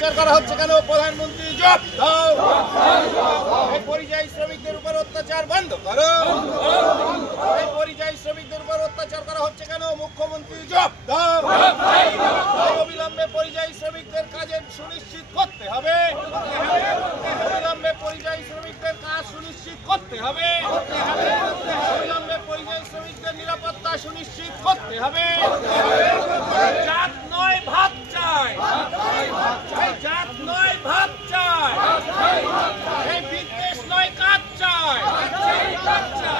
করা হচ্ছে কেন? প্রধানমন্ত্রী জবাব দাও। এই পরিযায়ী শ্রমিকদের উপর অত্যাচার বন্ধ করো। এই পরিযায়ী শ্রমিকদের উপর অত্যাচার করা হচ্ছে কেন? মুখ্যমন্ত্রী জবাব দাও। অবিলম্বে পরিযায়ী শ্রমিকদের কাজের সুনিশ্চিত করতে হবে। অবিলম্বে পরিযায়ী শ্রমিকদের কাজ সুনিশ্চিত করতে হবে। অবিলম্বে পরিযায়ী শ্রমিকদের নিরাপত্তা সুনিশ্চিত করতে হবে। জাত নয় ভাত চাই। জাত নয় ভাত চাই। এই বিদ্বেষ নয় কাজ চাই।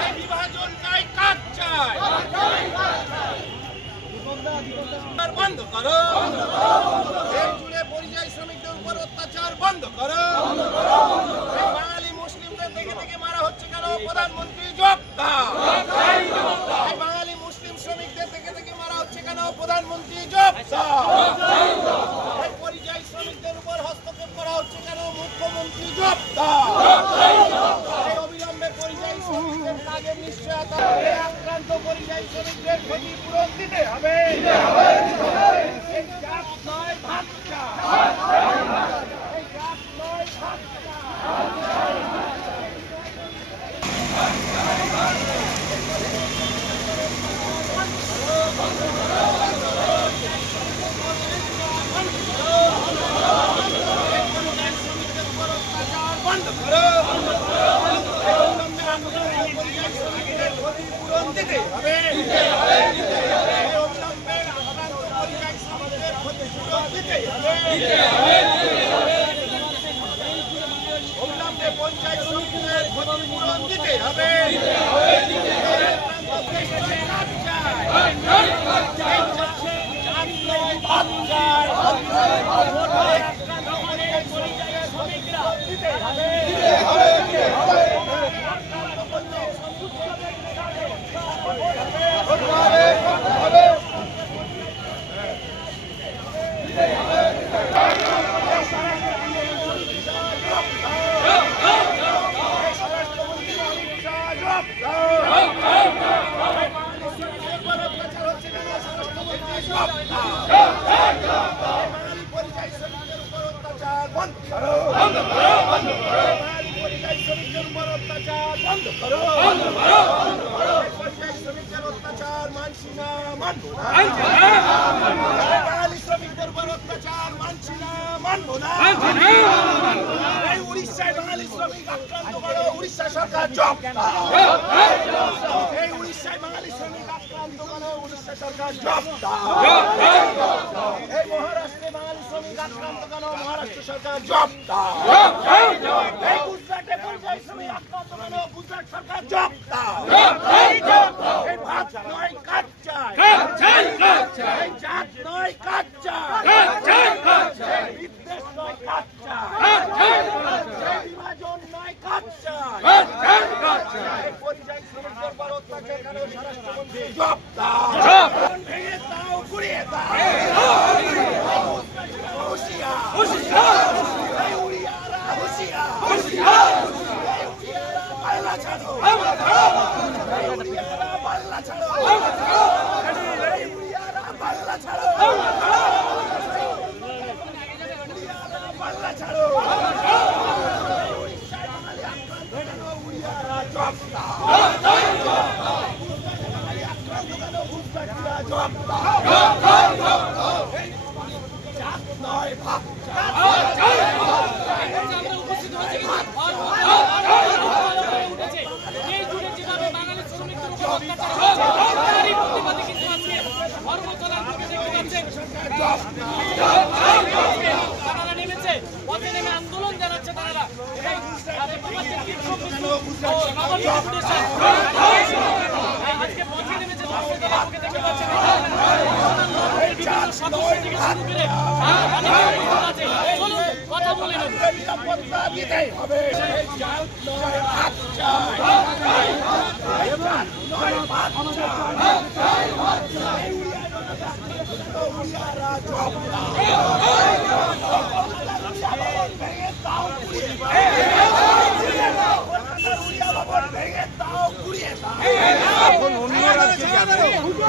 এই বিভাজন নয় কাজ চাই। বন্ধ করো। এই জুড়ে পরিযায়ী শ্রমিকদের উপর অত্যাচার বন্ধ করো। বাঙালি মুসলিমদের দেখে দেখে মারা হচ্ছে কেন? প্রধানমন্ত্রী জবাব দাও। এই বাঙালি মুসলিম শ্রমিকদের দেখে দেখে মারা হচ্ছে কেন? প্রধানমন্ত্রী জবাব দাও। এই পরিযায়ী শ্রমিকদের উপর হস্তক্ষেপ করা হচ্ছে কেন? মুখ্যমন্ত্রী জবাব দাও। এই অবিলম্বে পরিযায়ী শ্রমিকদের কাজের নিশ্চয়তা। এই আক্রান্ত পরিযায়ী শ্রমিকদের ক্ষতিপূরণ দিতে হবে। এই জাত নয় ভাত চাই। এই জাত নয় ভাত চাই। বন্ধ করো। ক্ষতিপূরণ দিতে হবে। অবিলম্বে আক্রান্ত পরিযায়ী শ্রমিকদের ক্ষতিপূরণ দিতে হবে। অবিলম্বে পরিযায়ী শ্রমিকদের ক্ষতিপূরণ দিতে হবে। উড়িষ্যায় বাঙালি শ্রমিক আক্রান্ত করো। উড়িষ্যা সরকার জবাব দাও। এই উড়িষ্যায় বাঙালি শ্রমিক আক্রান্ত করো। উড়িষ্যা সরকার জবাব দাও। এই মহারাষ্ট্রে বাঙালি শ্রমিক আক্রান্ত করো। মহারাষ্ট্র সরকার জবাব দাও। এই গুজরাটে পরিযায়ী শ্রমিক আক্রান্ত করো। গুজরাট সরকার জবাব দাও। এই ভাত নয় কাজ চাই। এই জাত নয় কাজ চাই। বিদ্বেষ নয় কাজ চাই। বিভাজন নয় কাজ চাই। পরিযায়ী শ্রমিকদের উপর অত্যাচার কেন? স্বরাষ্ট্রমন্ত্রী জবাব দাও। ভেঙে দাও, গুড়িয়ে দাও। হুঁশিয়ার। এই উড়িয়ারা হুঁশিয়ার। এই উড়িয়ারা পাল্লা ছাড়ো। এই উড়িয়ারা পাল্লা ছাড়ো। এই উড়িয়ারা পাল্লা ছাড়ো। উড়িয়ারা পাল্লা ছাড়ো। উড়িষ্যায় বাঙালি আক্রান্ত কেন? উড়িয়ারা জবাব দাও। বাঙালি আক্রান্ত কেন? গুজরাটিরা জবাব দাও। জাত নয় ভাত চাই। আন্দোলন জানাচ্ছে তারা। আজকে পথে নেমেছে। দেখতে পাচ্ছেন কথা বলে নিরাপত্তা দিতেই হবে।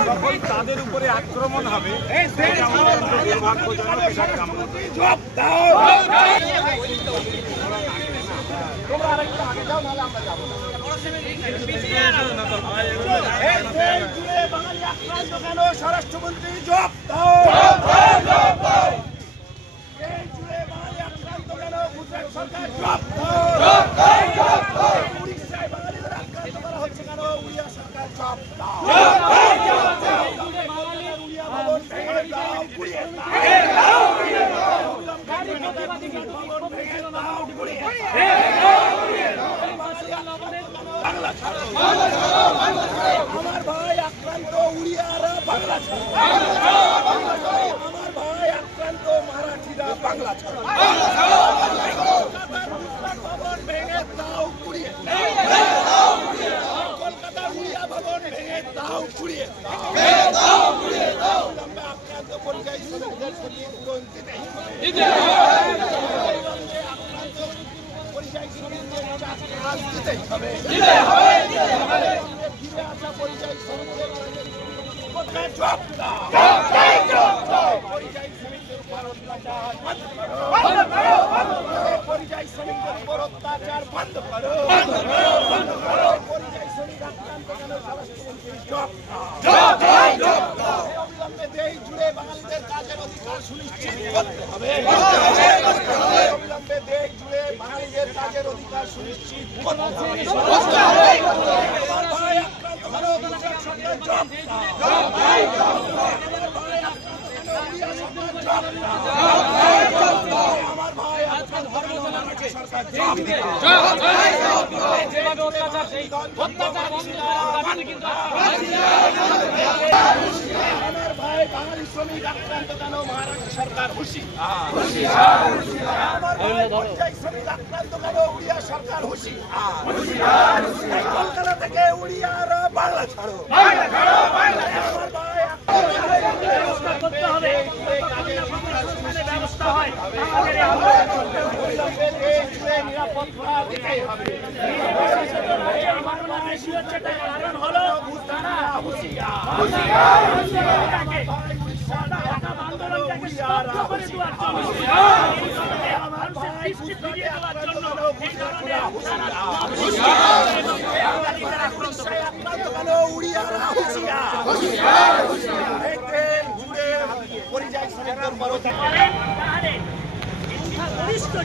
যখন তাদের উপরে আক্রমণ হবে দুর্ভাগ্যজনক। তোমরা আরেকটু আগে যাও, নাহলে আমরা যাবো না। বাঙালি আক্রান্ত কেন? স্বরাষ্ট্রমন্ত্রী জবাব দাও। এই জুড়ে বাঙালি আক্রান্ত কেন? গুজরাট সরকার জবাব দাও। উড়িষ্যায় বাঙালিদের আক্রান্ত করা হচ্ছে কেন? উড়িয়া সরকার জবাব দাও। উড়িয়া ভবন ভেঙে দাও, গুড়িয়ে দাও। আমার ভাই আক্রান্ত উড়িয়ারা বাংলা ছাড়ো। আমার ভাই আক্রান্ত মারাঠিরা বাংলা ছাড়ো। ভবন ভেঙে দাও, গুড়িয়ে কলকাতার উড়িয়া ভবন ভেঙে দাও, গুড়িয়ে আক্রান্ত পরিযায়ী শ্রমিকদের ক্ষতিপূরণ দিতেই পরিযায়ী শ্রমিকদের কাজ দিতেই হবে। ফিরে আসা পরিযায়ী শ্রমিকদের জবাব দাও। পরিযায়ী শ্রমিকদের উপর অত্যাচার বন্ধ করো। পরিযায়ী শ্রমিকদের উপর অত্যাচার বন্ধ করো। পরিযায়ী শ্রমিক আক্রান্ত কেন? স্বরাষ্ট্রমন্ত্রী জবাব দাও। অবিলম্বে দেশ জুড়ে বাঙালিদের কাজের অধিকার সুনিশ্চিত করতে হবে। অবিলম্বে দেশ জুড়ে বাঙালিদের কাজের অধিকার সুনিশ্চিত করতে হবে। আমার ভাই আক্রান্ত কেন? গুজরাট সরকার জবাব দাও। আমার ভাই আক্রান্ত কেন? উড়িয়া সরকার জবাব দাও। আমার ভাই আক্রান্ত কেন? মারাঠি সরকার জবাব দাও। যেভাবে অত্যাচার সেই অত্যাচার বন্ধ কিন্তু আমার ভাই বাঙালি শ্রমিক আক্রান্ত কেন? মহারাষ্ট্র সরকার হুঁশিয়ার। আমার ভাই পরিযায়ী শ্রমিক আক্রান্ত কেন? উড়িয়া সরকার হুঁশিয়ার। কলকাতা থেকে উড়িয়ারা বাংলা ছাড়ো। আমার ভাই করতে হবে। ব্যবস্থা হয় নিরাপত্তা দিতেই হবে। আমার কারণ হলো তারা পরিযায়ী শ্রমিকদের বড়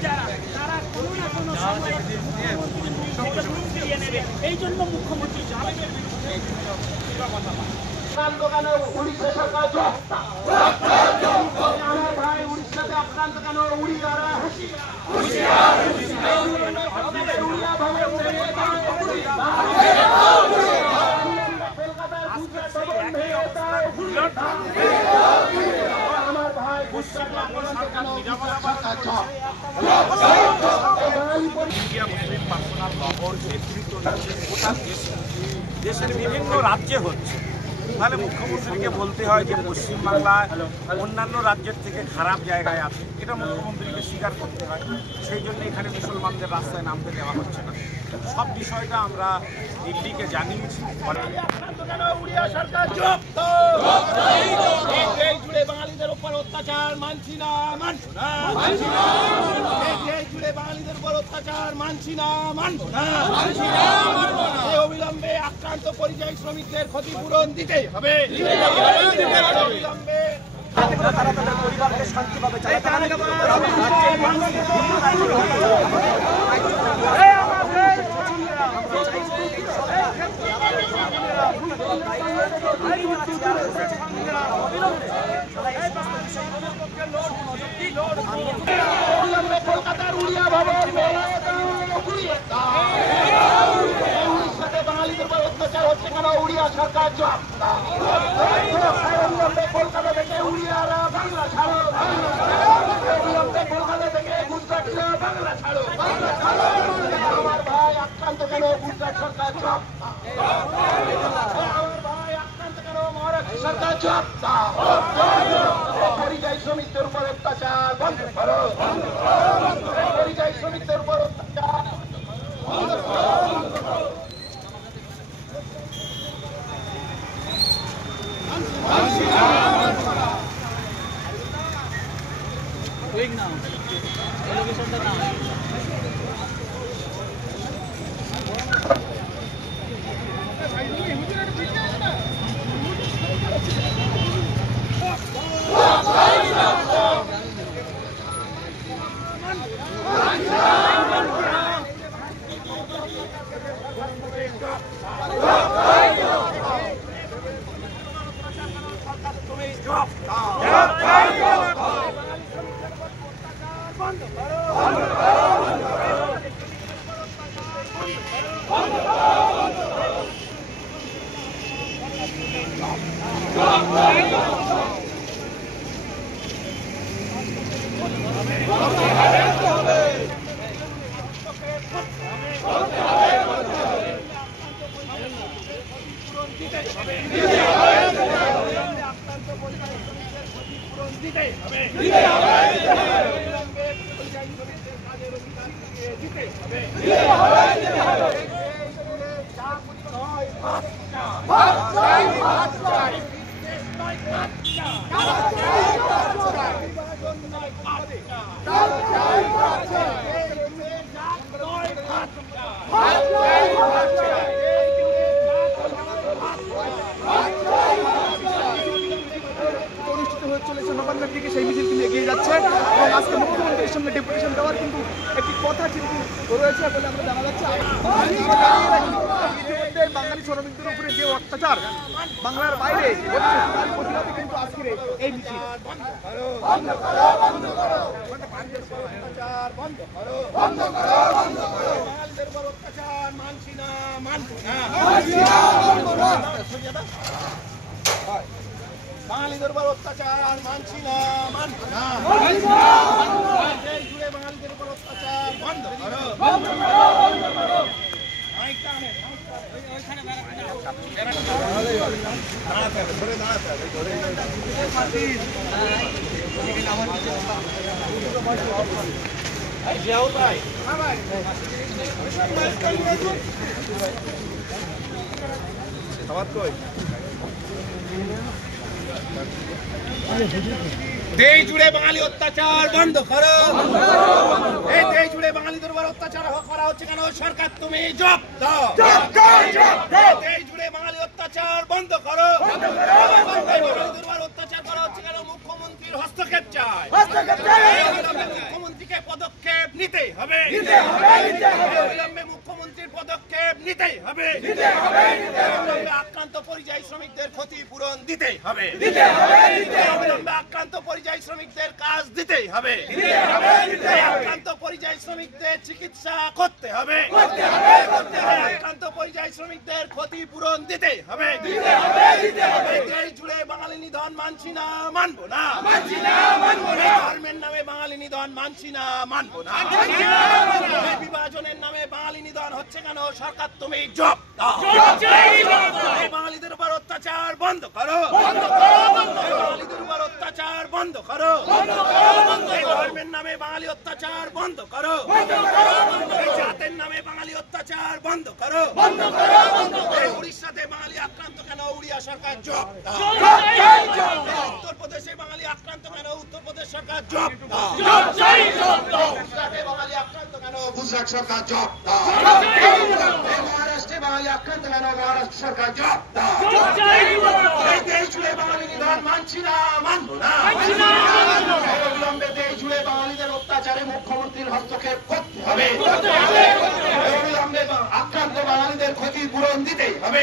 যারা তারা কোনো না কোনো সময় মুখ্যমন্ত্রী দিয়ে নেবে। এই জন্য মুখ্যমন্ত্রী উড়িষ্যা সরকার আমার ভাই উড়িষ্যাতে আক্রান্ত কেন? উড়িয়ারা হুঁশিয়ার। উড়িয়া ভবন আমার ভাই দেশের বিভিন্ন রাজ্যে হচ্ছে, তাহলে মুখ্যমন্ত্রীকে বলতে হয় যে পশ্চিমবাংলায় অন্যান্য রাজ্যের থেকে খারাপ জায়গায় আছে, এটা মুখ্যমন্ত্রীকে স্বীকার করতে হয়। সেই জন্য এখানে মুসলমানদের রাস্তায় নামতে দেওয়া হচ্ছে না। সব বিষয়টা আমরা দিল্লিকে জানিয়েছি। বাঙালিদের উপর অত্যাচার মানছি না, মানবো না। বাঙালিদের উপর অত্যাচার মানছি না, মানবো না। অবিলম্বে আক্রান্ত পরিযায়ী শ্রমিকদের ক্ষতিপূরণ দিতেই হবে। অবিলম্বে তারা তাদের পরিবারকে শান্তিভাবে চালাতে কলকাতার উড়িয়া ভবন উড়িষ্যাতে বাঙালিদের উপর অত্যাচার হচ্ছে কেন? উড়িয়া সরকার জবাব দাও। কলকাতা থেকে উড়িয়ারা বাংলা ছাড়ো। কলকাতা থেকে গুজরাটিরা বাংলা ছাড়ো। আমার ভাই আক্রান্ত কেন? গুজরাট সরকার জবাব দাও। আমার ভাই আক্রান্ত কেন? মহারাষ্ট্র সরকার জবাব দাও। পরিযায়ী শ্রমিকদের উপর অত্যাচার বন্ধ করো। পরিযায়ী শ্রমিকদের উপর অত্যাচার বন্ধ করো। Doing now. সেই মিছিল কিন্তু এগিয়ে যাচ্ছে এবং আজকে মুখ্যমন্ত্রীর সামনে ডেপুটেশন দেওয়ার কিন্তু একটি কথা কিন্তু রয়েছে বলে আমরা জানা যাচ্ছে। ইতিমধ্যে বাঙালি শ্রমিকদের উপরে যে অত্যাচার বাংলার বাইরে হচ্ছে তার প্রতিবাদে কিন্তু আজকের এই মিছিল। বাঙালিদের উপর অত্যাচার মানছি না, মানব না। দেশ জুড়ে বাঙালিদের উপর অত্যাচার বন্ধ করো। দেশ জুড়ে বাঙালি অত্যাচার বন্ধ করো। এই দেশ জুড়ে বাঙালিদের উপর অত্যাচার করা হচ্ছে কেন? সরকার তুমি জবাব দাও। দেশ জুড়ে বাঙালি অত্যাচার বন্ধ করো। বাঙালিদের উপর অত্যাচার করা হচ্ছে কেন? মুখ্যমন্ত্রীর হস্তক্ষেপ চাই। মুখ্যমন্ত্রীকে পদক্ষেপ নিতে হবে। অবিলম্বে মুখ্যমন্ত্রীর পদক্ষেপ নিতে হবে। অবিলম্বে আক্রান্ত পরিযায়ী শ্রমিকদের ক্ষতিপূরণ দিতে হবে। অবিলম্বে আক্রান্ত পরিযায়ী শ্রমিকদের কাজ দিতেই হবে। আক্রান্ত পরিযায়ী শ্রমিকদের চিকিৎসা করতে হবে। আক্রান্ত পরিযায়ী শ্রমিকদের ক্ষতিপূরণ দিতে হবে। দেশ জুড়ে বাঙালি নিধন মানছি না, মানবো না। ধর্মের নামে বাঙালি নিধন মানছি না, মানবো না। বিভাজনের নামে বাঙালি নিধন হচ্ছে কেন? সরকার তুমি জবাব দাও। বাঙালিদের উপর অত্যাচার বন্ধ করো। বাঙালিদের উপর অত্যাচার বন্ধ করো। ধর্মের নামে বাঙালি অত্যাচার বন্ধ করো। জাতের নামে বাঙালি অত্যাচার বন্ধ করো। উড়িষ্যাতে বাঙালি আক্রান্ত কেন? উড়িয়া সরকার জবাব দাও। উত্তরপ্রদেশে বাঙালি আক্রান্ত কেন? উত্তরপ্রদেশ সরকার জবাব দাও। গুজরাটে বাঙালি আক্রান্ত কেন? গুজরাট সরকার জবাব দাও। মহারাষ্ট্রে বাঙালি আক্রান্ত কেন? মহারাষ্ট্র সরকার জবাব দাও। এই দেশ জুড়ে বাঙালি নিধন মানছি না, মানবো না। অবিলম্বে দেশ জুড়ে বাঙালিদের অত্যাচারে মুখ্যমন্ত্রীর হস্তক্ষেপ করতে হবে। অবিলম্বে আক্রান্ত বাঙালিদের ক্ষতিপূরণ দিতেই হবে।